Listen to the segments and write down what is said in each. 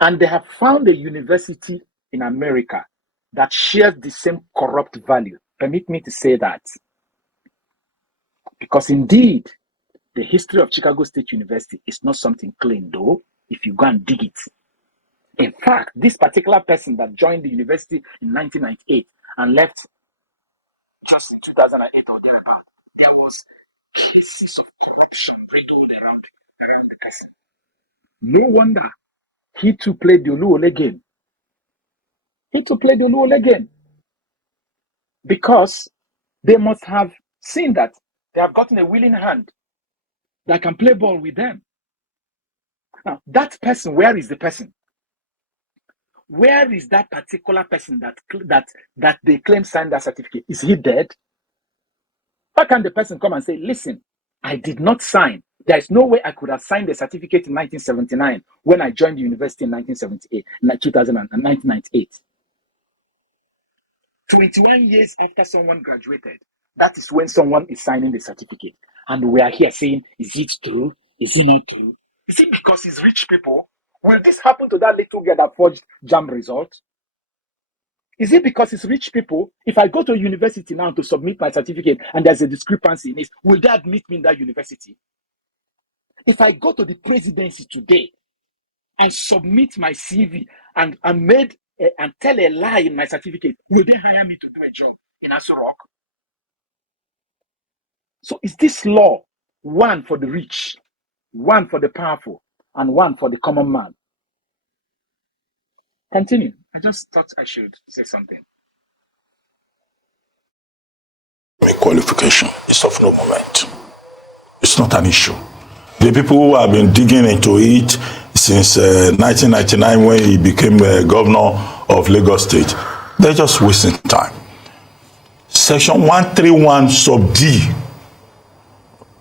And they have found a university in America that shares the same corrupt value. Permit me to say that. Because indeed, the history of Chicago State University is not something clean, though, if you go and dig it. In fact, this particular person that joined the university in 1998 and left just in 2008 or thereabout, there was cases of corruption riddled around the person. No wonder he too played the Oluwole game. Because they must have seen that they have gotten a willing hand that can play ball with them. Now, that person, where is the person? Where is that particular person that they claim signed that certificate? Is he dead? How can the person come and say, listen, I did not sign. There is no way I could have signed the certificate in 1979 when I joined the university in 1978, 1998. 21 years after someone graduated, that is when someone is signing the certificate. And we are here saying, is it true? Is it not true? Is it because it's rich people? Will this happen to that little girl that forged JAMB result? Is it because it's rich people? If I go to a university now to submit my certificate and there's a discrepancy in it, will they admit me in that university? If I go to the presidency today and submit my CV and tell a lie in my certificate, will they hire me to do a job in Aso Rock? So is this law one for the rich, one for the powerful, and one for the common man? Continue. I just thought I should say something. Qualification is of no moment. It's not an issue. The people who have been digging into it since 1999 when he became governor of Lagos State, they're just wasting time. Section 131 sub D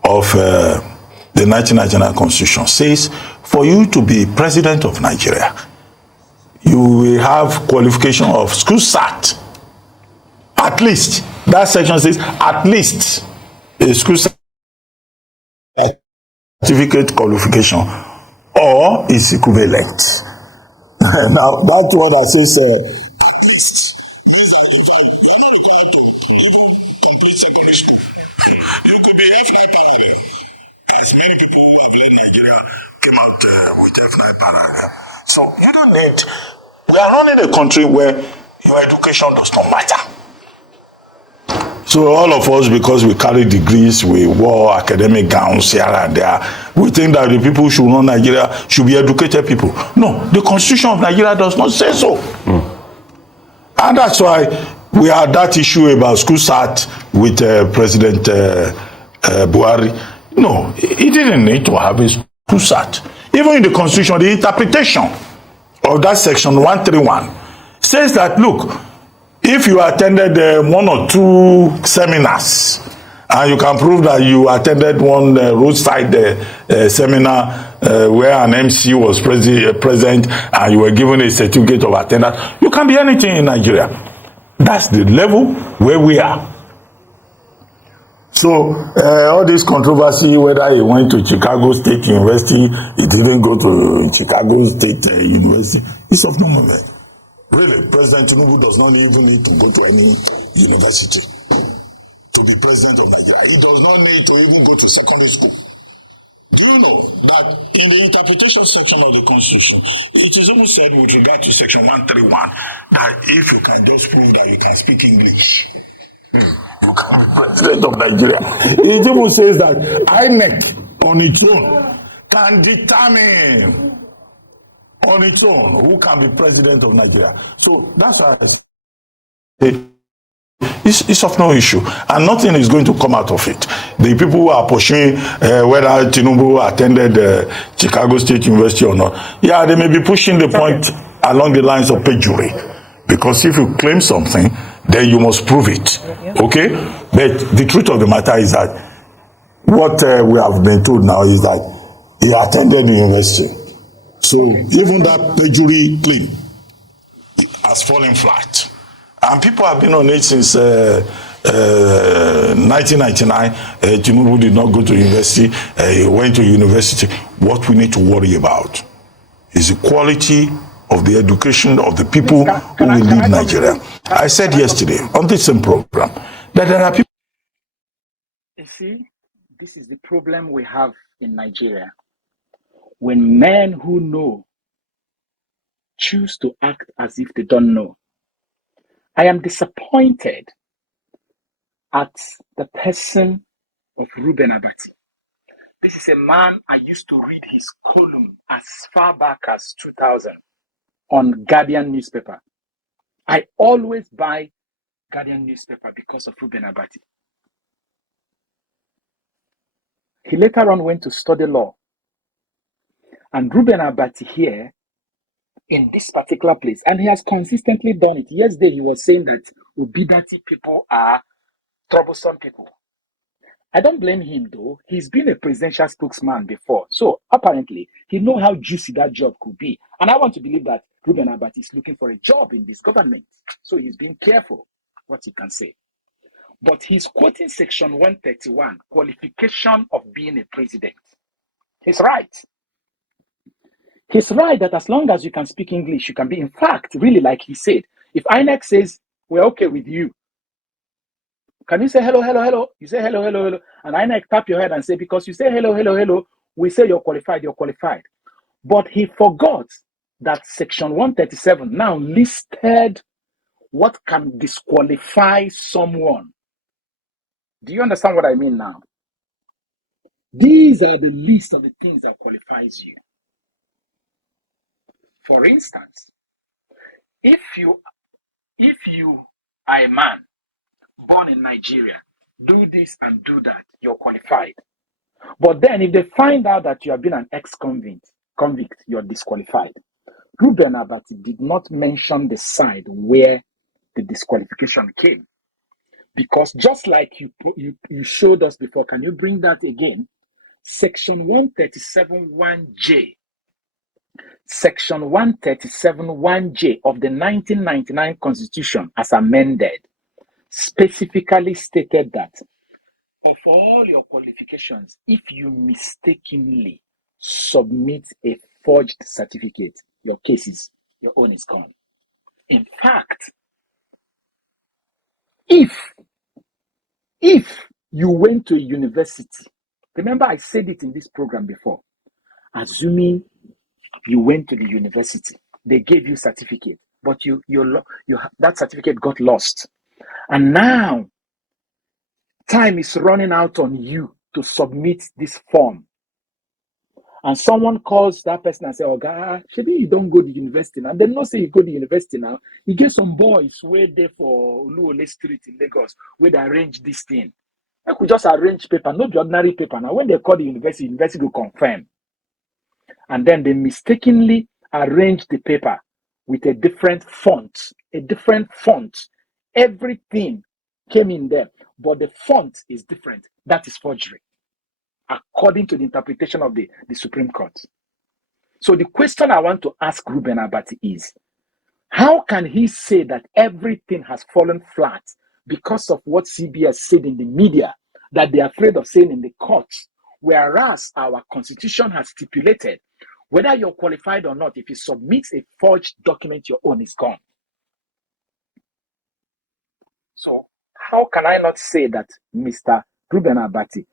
of the 1999 Constitution says for you to be president of Nigeria, you will have qualification of school sat. At least, that section says at least a school certificate qualification or its equivalent. Now, that's what I says. So you don't need. We are running a country where your education does not matter. So all of us, because we carry degrees, we wore academic gowns here and there, we think that the people who should run Nigeria should be educated people. No, the Constitution of Nigeria does not say so. And that's why we had that issue about school sat with President Buhari. No, he didn't need to have a school sat. Even in the Constitution, the interpretation of that section 131 says that, look, if you attended one or two seminars and you can prove that you attended one roadside seminar where an MC was present and you were given a certificate of attendance, you can be anything in Nigeria. That's the level where we are. So all this controversy, whether he went to Chicago State University, he didn't go to Chicago State University, it's of no moment. Really, President Tinubu does not even need to go to any university to be president of Nigeria. He does not need to even go to secondary school. Do you know that in the interpretation section of the Constitution, it is even said with regard to section 131 that if you can just prove that you can speak English, you can be president of Nigeria. It even says that INEC on its own can determine on its own who can be president of Nigeria. So that's why it's of no issue, and nothing is going to come out of it. The people who are pushing whether Tinubu attended Chicago State University or not, yeah, they may be pushing the point along the lines of perjury, because if you claim something, then you must prove it. Okay? But the truth of the matter is that what we have been told now is that he attended the university. So even that perjury claim has fallen flat. And people have been on it since 1999. Tinubu did not go to university. He went to university. What we need to worry about is the quality of the education of the people who will lead Nigeria. I said yesterday on this same program that there are people. You see, this is the problem we have in Nigeria. When men who know choose to act as if they don't know. I am disappointed at the person of Reuben Abati. This is a man I used to read his column as far back as 2000 on Guardian newspaper. I always buy Guardian newspaper because of Reuben Abati. He later on went to study law. And Reuben Abati here, in this particular place, and he has consistently done it. Yesterday he was saying that Obidati people are troublesome people. I don't blame him though. He's been a presidential spokesman before. So apparently he knows how juicy that job could be. And I want to believe that Reuben Abati is looking for a job in this government. So he's being careful what he can say. But he's quoting section 131, qualification of being a president. He's right. He's right that as long as you can speak English, you can be. In fact, really like he said, if INEC says, we're okay with you, can you say hello, hello, hello? You say hello, hello, hello. And INEC tap your head and say, because you say hello, hello, hello, we say you're qualified, you're qualified. But he forgot that section 137 now listed what can disqualify someone. Do you understand what I mean now? These are the list of the things that qualifies you. For instance, if you are a man born in Nigeria, do this and do that, you're qualified. But then if they find out that you have been an ex-convict, you're disqualified. Reuben Abati did not mention the side where the disqualification came. Because just like you showed us before, can you bring that again? Section 137(1)J. Section 137(1)J of the 1999 Constitution as amended specifically stated that of all your qualifications, if you mistakenly submit a forged certificate, your own is gone. In fact, if you went to a university, remember I said it in this program before, assuming you went to the university, they gave you certificate, but that certificate got lost. And now time is running out on you to submit this form. And someone calls that person and says, oh, God, maybe you don't go to university now. They don't say you go to university now. You get some boys where there for Oluwole Street in Lagos, where they arrange this thing. I could just arrange paper, not the ordinary paper. Now, when they call the university will confirm. And then they mistakenly arrange the paper with a different font. Everything came in there, but the font is different. That is forgery, according to the interpretation of the Supreme Court. So the question I want to ask Reuben Abati is, how can he say that everything has fallen flat because of what CBS said in the media that they're afraid of saying in the courts, whereas our constitution has stipulated whether you're qualified or not, if you submit a forged document, your own is gone. So how can I not say that Mr. Reuben Abati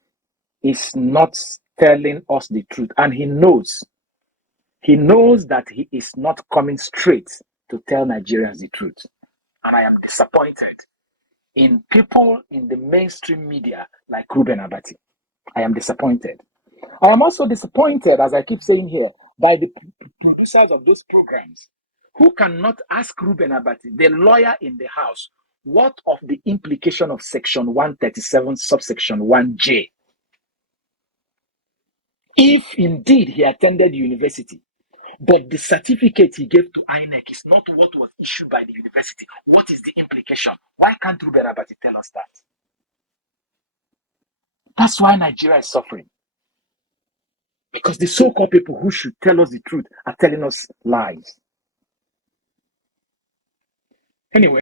is not telling us the truth? And he knows that he is not coming straight to tell Nigerians the truth. And I am disappointed in people in the mainstream media like Reuben Abati. I am disappointed. I am also disappointed, as I keep saying here, by the producers of those programs who cannot ask Reuben Abati, the lawyer in the house, what of the implication of section 137 subsection 1J? If indeed he attended university, but the certificate he gave to INEC is not what was issued by the university, what is the implication? Why can't Reuben Abati tell us that? That's why Nigeria is suffering. Because the so-called people who should tell us the truth are telling us lies. Anyway.